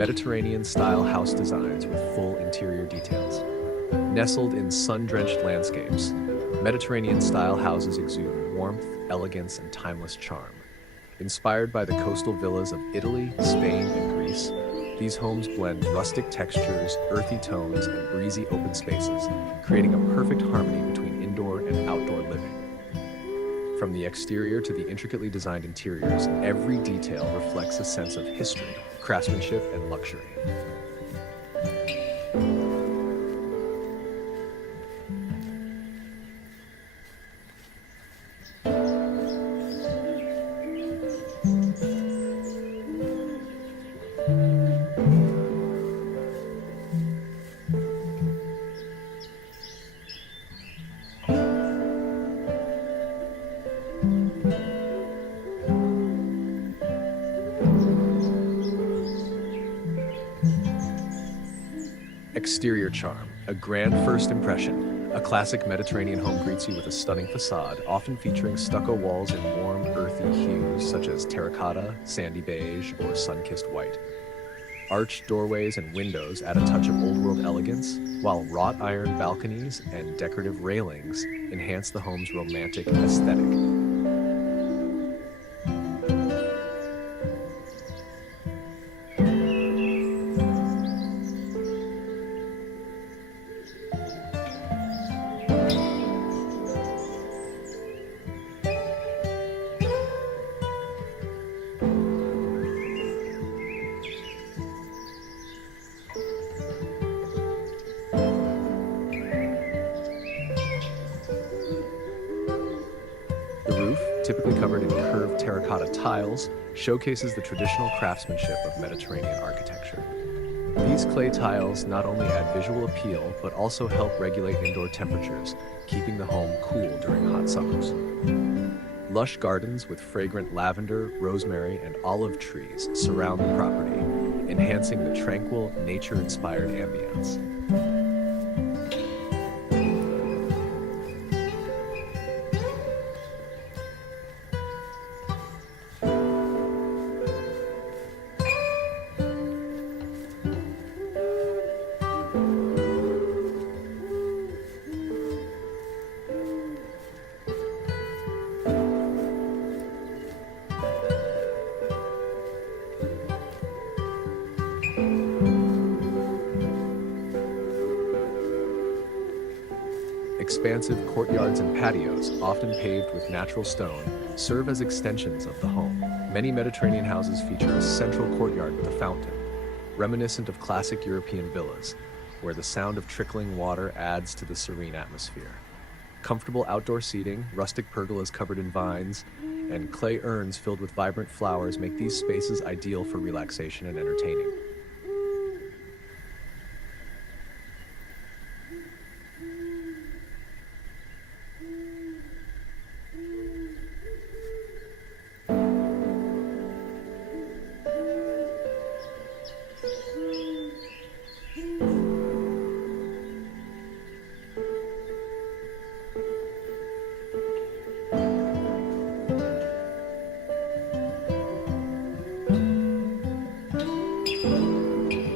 Mediterranean-style house designs with full interior details. Nestled in sun-drenched landscapes, Mediterranean-style houses exude warmth, elegance, and timeless charm. Inspired by the coastal villas of Italy, Spain, and Greece, these homes blend rustic textures, earthy tones, and breezy open spaces, creating a perfect harmony between indoor and outdoor living. From the exterior to the intricately designed interiors, every detail reflects a sense of history, craftsmanship, and luxury. Exterior charm, a grand first impression. A classic Mediterranean home greets you with a stunning facade, often featuring stucco walls in warm, earthy hues such as terracotta, sandy beige, or sun-kissed white. Arched doorways and windows add a touch of old-world elegance, while wrought iron balconies and decorative railings enhance the home's romantic aesthetic. The roof, typically covered in curved terracotta tiles, showcases the traditional craftsmanship of Mediterranean architecture. These clay tiles not only add visual appeal, but also help regulate indoor temperatures, keeping the home cool during hot summers. Lush gardens with fragrant lavender, rosemary, and olive trees surround the property, enhancing the tranquil, nature-inspired ambience. Expansive courtyards and patios, often paved with natural stone, serve as extensions of the home. Many Mediterranean houses feature a central courtyard with a fountain, reminiscent of classic European villas, where the sound of trickling water adds to the serene atmosphere. Comfortable outdoor seating, rustic pergolas covered in vines, and clay urns filled with vibrant flowers make these spaces ideal for relaxation and entertaining.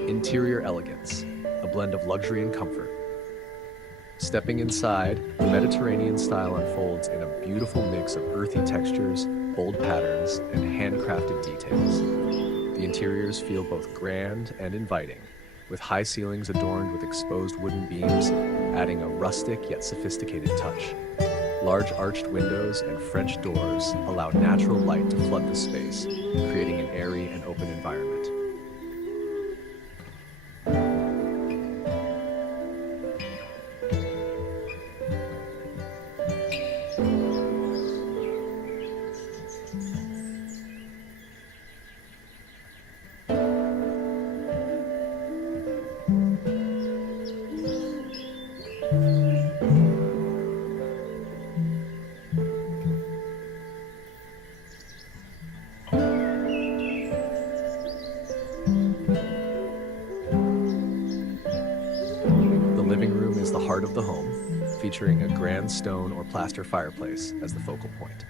Interior elegance, a blend of luxury and comfort. Stepping inside, the Mediterranean style unfolds in a beautiful mix of earthy textures, bold patterns, and handcrafted details. The interiors feel both grand and inviting, with high ceilings adorned with exposed wooden beams, adding a rustic yet sophisticated touch. Large arched windows and French doors allow natural light to flood the space, creating an airy and open environment. Is the heart of the home, featuring a grand stone or plaster fireplace as the focal point.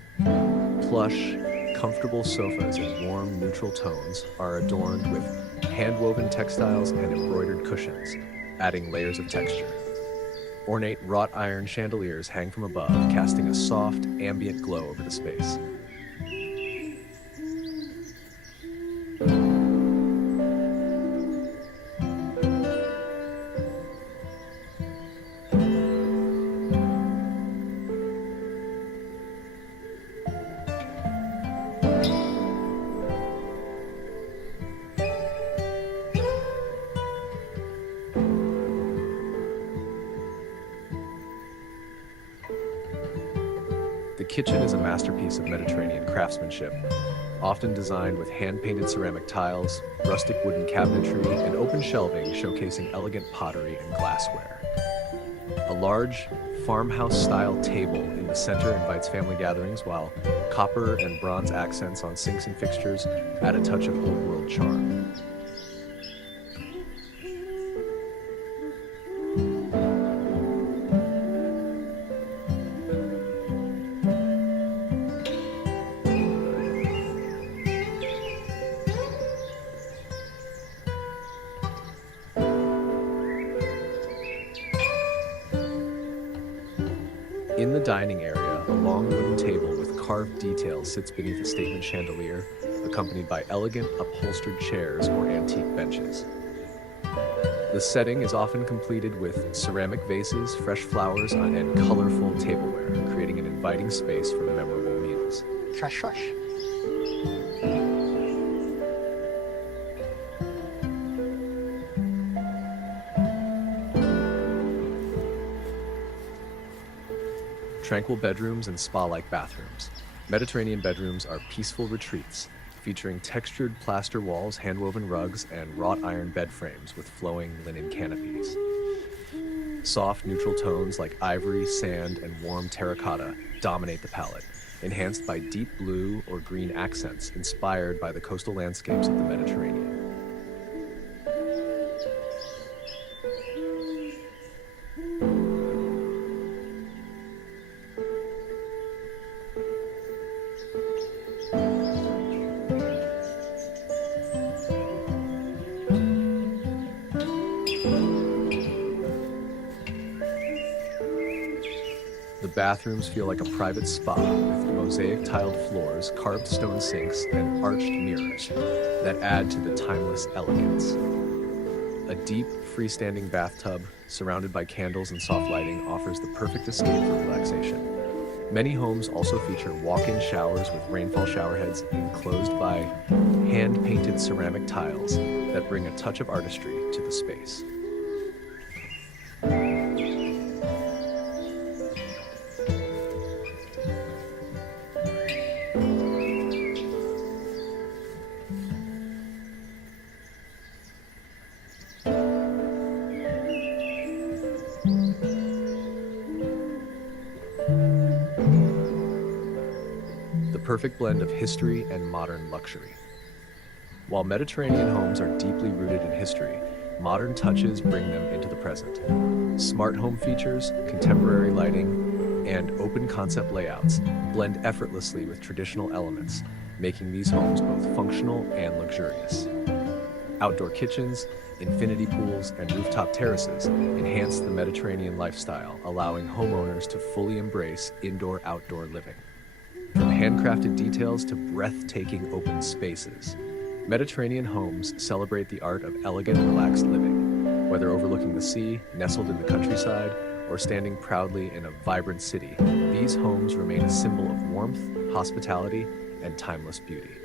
Plush, comfortable sofas in warm, neutral tones are adorned with hand-woven textiles and embroidered cushions, adding layers of texture. Ornate wrought iron chandeliers hang from above, casting a soft, ambient glow over the space. The kitchen is a masterpiece of Mediterranean craftsmanship, often designed with hand-painted ceramic tiles, rustic wooden cabinetry, and open shelving showcasing elegant pottery and glassware. A large, farmhouse-style table in the center invites family gatherings, while copper and bronze accents on sinks and fixtures add a touch of old-world charm. In the dining area, a long wooden table with carved details sits beneath a statement chandelier, accompanied by elegant upholstered chairs or antique benches. The setting is often completed with ceramic vases, fresh flowers, and colorful tableware, creating an inviting space for memorable meals. Shush, shush. Tranquil bedrooms and spa-like bathrooms. Mediterranean bedrooms are peaceful retreats, featuring textured plaster walls, hand-woven rugs, and wrought iron bed frames with flowing linen canopies. Soft, neutral tones like ivory, sand, and warm terracotta dominate the palette, enhanced by deep blue or green accents inspired by the coastal landscapes of the Mediterranean. The bathrooms feel like a private spa with mosaic tiled floors, carved stone sinks, and arched mirrors that add to the timeless elegance. A deep, freestanding bathtub surrounded by candles and soft lighting offers the perfect escape for relaxation. Many homes also feature walk-in showers with rainfall showerheads enclosed by hand-painted ceramic tiles that bring a touch of artistry to the space. The perfect blend of history and modern luxury. While Mediterranean homes are deeply rooted in history, modern touches bring them into the present. Smart home features, contemporary lighting, and open concept layouts blend effortlessly with traditional elements, making these homes both functional and luxurious. Outdoor kitchens, infinity pools, and rooftop terraces enhance the Mediterranean lifestyle, allowing homeowners to fully embrace indoor-outdoor living. From handcrafted details to breathtaking open spaces, Mediterranean homes celebrate the art of elegant, relaxed living. Whether overlooking the sea, nestled in the countryside, or standing proudly in a vibrant city, these homes remain a symbol of warmth, hospitality, and timeless beauty.